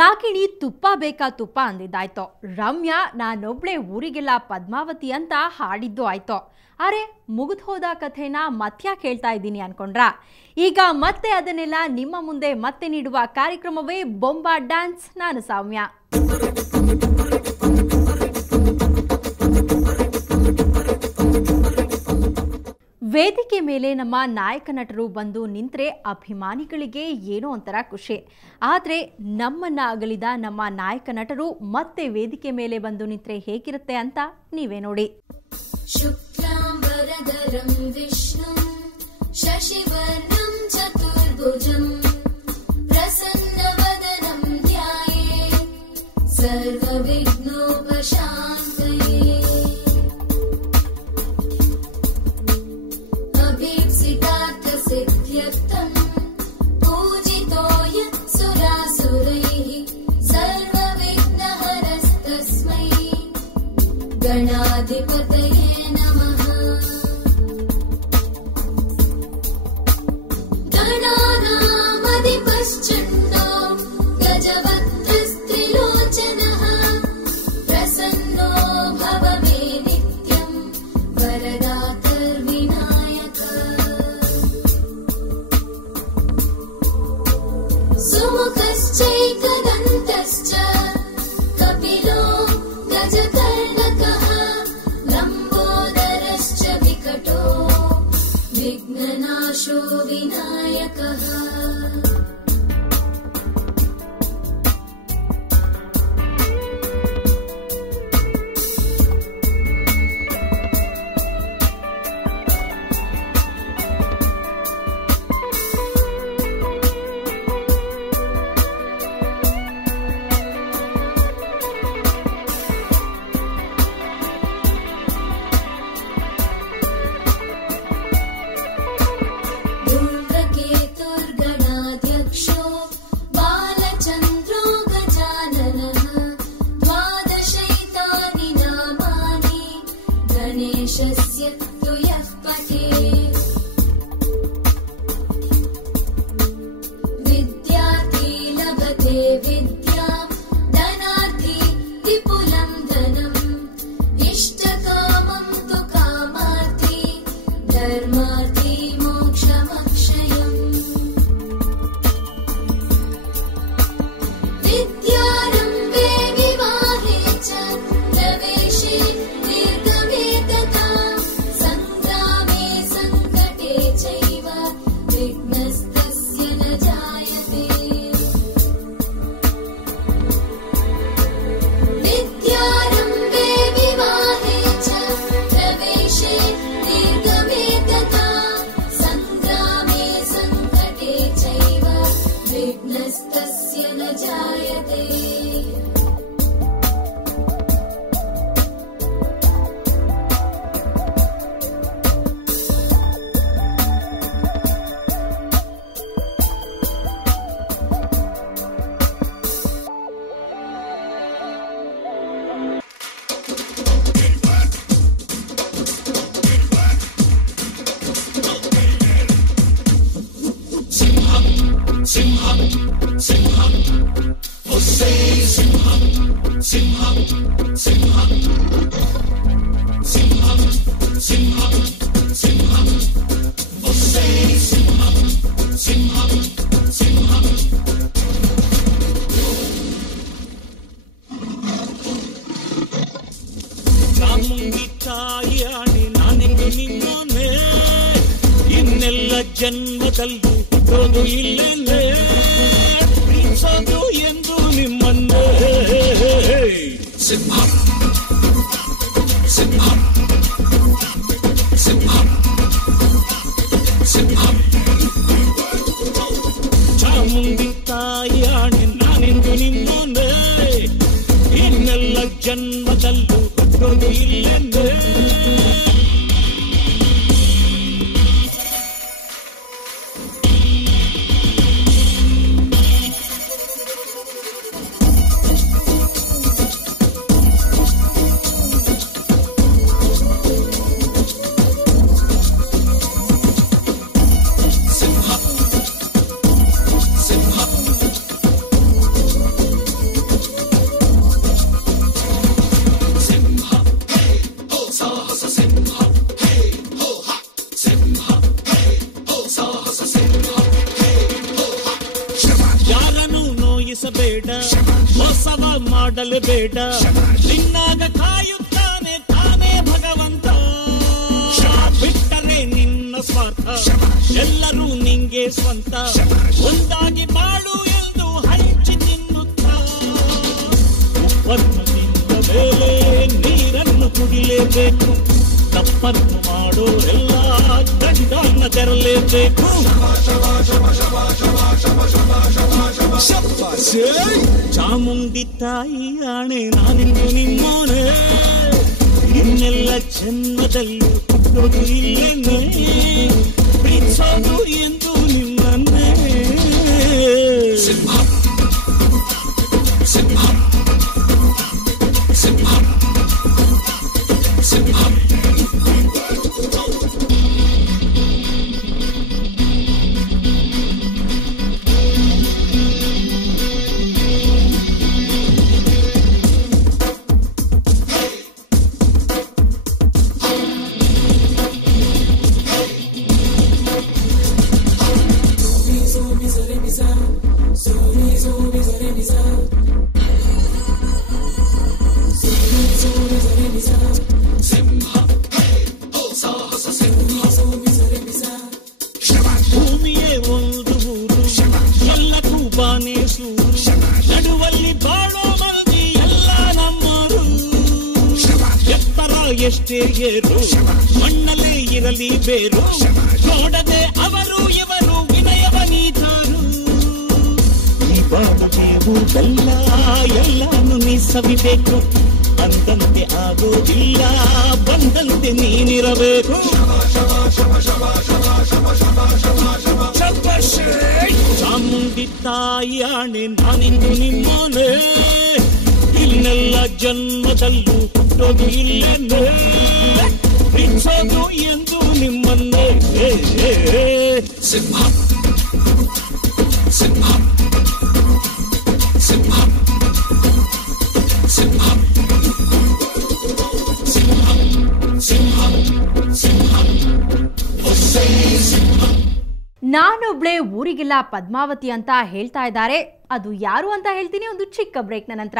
ರಾಗಿಣಿ ತುಪ್ಪ ಬೇಕಾ ತುಪ್ಪ ಅಂದಿದ್ದಾಯ್ತು. ರಮ್ಯಾ ನಾನೊಬ್ಳೆ ಊರಿಗೆಲ್ಲ ಪದ್ಮಾವತಿ ಅಂತ ಹಾಡಿದ್ದು ಆಯ್ತು. ಅರೆ ಮುಗಿದು ಹೋದ ಕಥೆನ ಮತ್ಯಾಕೆ ಹೇಳ್ತಾ ಇದ್ದೀನಿ ಅನ್ಕೊಂಡ್ರಾ? ಈಗ ಮತ್ತೆ ಅದನ್ನೆಲ್ಲ ನಿಮ್ಮ ಮುಂದೆ ಮತ್ತೆ ನೀಡುವ ಕಾರ್ಯಕ್ರಮವೇ ಬೊಂಬಾ ಡ್ಯಾನ್ಸ್. ನಾನು ಸೌಮ್ಯ. ವೇದಿಕೆ ಮೇಲೆ ನಮ್ಮ ನಾಯಕ ನಟರು ಬಂದು ನಿಂತರೆ ಅಭಿಮಾನಿಗಳಿಗೆ ಏನೋ ಒಂಥರ ಖುಷಿ. ಆದರೆ ನಮ್ಮನ್ನ ಅಗಲಿದ ನಮ್ಮ ನಾಯಕ ನಟರು ಮತ್ತೆ ವೇದಿಕೆ ಮೇಲೆ ಬಂದು ನಿಂತರೆ ಹೇಗಿರುತ್ತೆ ಅಂತ ನೀವೇ ನೋಡಿ. ಶುಕ್ಲಾಂಬರಧರಂ ವಿಷ್ಣು ಶಶಿವರ್ಣಂ ಚತುರ್ಭುಜಂ ಪ್ರಸನ್ನವದನಂ ಧ್ಯಾಯೇತ್ ಸರ್ವವಿಘ್ನೋಪಶಾಂತಯೇ सिद्ध्यर्थं पूजितो यः सुरासुरैः सर्वविघ्नहरस्तस्मै गणाधिपतये नमः. गणानामधिपश्चण्डो गजवक्त्रस्त्रिलोचनः प्रसन्नो भव मे नित्यं वरदातर्विनायक. सुमुखश्चैकदन्तश्च कपिलो गजकर्णकः लम्बोदरश्च विकटो विघ्ननाशो विनायकः. ಜನ್ಮದಲ್ಲಿ ಹುಟ್ಟೋದು ಇಲ್ಲೇನೆ ಪ್ರೀತಿಸೋದು ಎಂದು ನಿಮ್ಮನ್ನೇ. ಸಿಂಹ ಸಿಂಹ ಸಿಂಹ ಸಿಂಹ ಚಾಮುಂಡಿ ತಾಯಿ ಆಣೆ ನಾನೆಂದು ನಿಮ್ಮನ್ನೇ ಇನ್ನೆಲ್ಲ ಜನ್ಮದಲ್ಲೂ ಹುಟ್ಟೋದು ಇಲ್ಲೇನೆ. ಬೇಡ, ಮೋಸವ ಮಾಡಲು ಬೇಡ, ನಿನ್ನಾಗ ಕಾಯುತ್ತಾನೆ ತಾನೇ ಭಗವಂತ. ಬಿಟ್ಟರೆ ನಿನ್ನ ಸ್ವಾರ್ಥ, ಎಲ್ಲರೂ ನಿಂಗೆ ಸ್ವಂತ, ಒಂದಾಗಿ ಬಾಳು ಎಂದು ಹಂಚಿ ತಿನ್ನುತ್ತ. ಉಪ್ಪನ್ನು ತಿಂದ ಮೇಲೆ ನೀರನ್ನು ಕುಡಿಲೇಬೇಕು, ತಪ್ಪನ್ನು ಮಾಡೋರೆಲ್ಲ ದಂಡವನ್ನು ತೆರಲೇಬೇಕು. ಚಾಮುಂಡಿ ತಾಯಿ ಆಣೆ ನಾನಿಂದು ನಿಮ್ಮೋನೆ, ಇನ್ನೆಲ್ಲ ಜನ್ಮದಲ್ಲೂ ಹುಟ್ಟೋದು ಇಲ್ಲೇನೆ, ಪ್ರೀತಿಸೋದು ಎಂದು ನಿಮ್ಮನ್ನೇ. ಸಿಂಹ ಸಿಂಹ ಸಿಂಹ ಸಿಂಹ. ಭೂಮಿಯೇ ಒಂದು ಊರು, ಎಲ್ಲಕ್ಕೂ ಬಾನೇ ಸೂರು, ನಡುವಲ್ಲಿ ಬಾಳೋ ಮಂದಿ ಎಲ್ಲ ನಮ್ಮರು. ಎತ್ತರ ಎಷ್ಟೇ ಏರು, ಮಣ್ಣಲ್ಲೇ ಇರಲಿ ಬೇರು, ನೋಡದೆ ಅವರು ಇವರು ವಿನಯವ ನೀತಾರು. ಈ ಬಾಳದೇವು ಬೆಲ್ಲ ಎಲ್ಲಾನು ನೀ ಸವಿಬೇಕು, ಅಂದಂತೆ ಆಗೋದಿಲ್ಲ ಬಂದಂತೆ ನೀನಿರಬೇಕು. ಚಾಮುಂಡಿ ತಾಯಿ ಆಣೆ ನಾನಿಂದು ನಿಮ್ಮನೆ, ಇನ್ನೆಲ್ಲ ಜನ್ಮದಲ್ಲೂ ಹುಟ್ಟೋದು ಇಲ್ಲೇನೆ, ಪ್ರೀತಿಸೋದು ಎಂದು ನಿಮ್ಮನ್ನೇ. ಸಿಂಹ ಸಿಂಹ ಸಿಂಹ ಸಿಂಹ ಸಿಂಹ ಸಿಂಹ ಸಿಂಹ. ನಾನೊಬ್ಳೆ ಊರಿಗೆಲ್ಲ ಪದ್ಮಾವತಿ ಅಂತ ಹೇಳ್ತಾ ಇದ್ದಾರೆ. ಅದು ಯಾರು ಅಂತ ಹೇಳ್ತೀನಿ ಒಂದು ಚಿಕ್ಕ ಬ್ರೇಕ್ನ ನಂತರ.